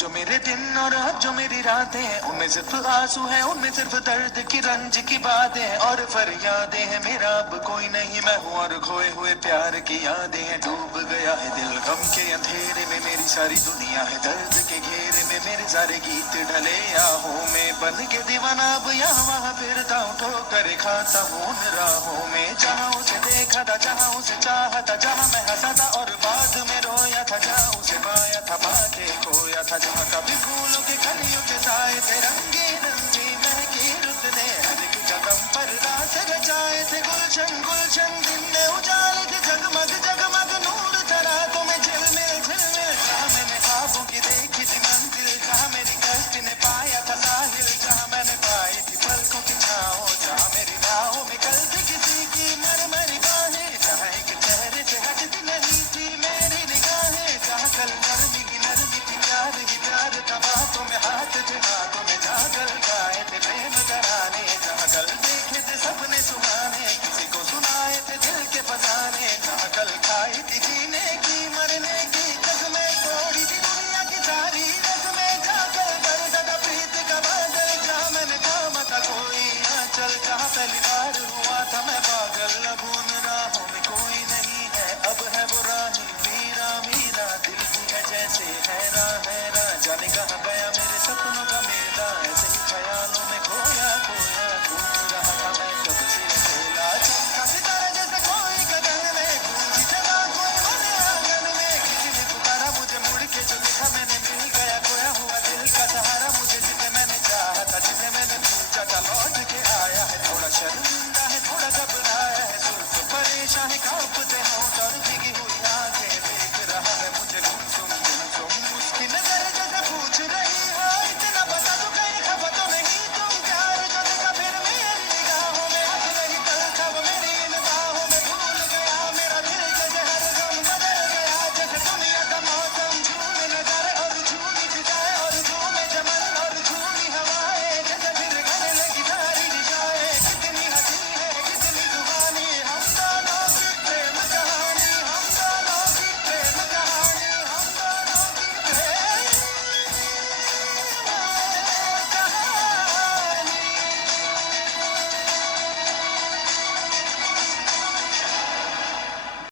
जो मेरे दिन और अब जो मेरी रातें हैं, उनमें सिर्फ आंसू है, उनमें सिर्फ दर्द की रंज की बातें हैं और फरियादें हैं। मेरा अब कोई नहीं मैं हूँ और खोए हुए प्यार की यादें हैं। डूब गया है दिल गम के अंधेरे में, मेरी सारी दुनिया है दर्द के घेरे में। मेरे सारे गीत ढले आहों में, बन के दीवाना अब यहाँ वहाँ फिरता हूँ, ठोकर खाता हूँ उन राहों में। जहाँ उसे देखा था, जहाँ उसे चाहा था, जहाँ मैं हंसा था और बाद में रोया था, जहाँ उसे पाया था पाके खोया था, जहाँ कभी फूलों के कलियों के साए थे रंगे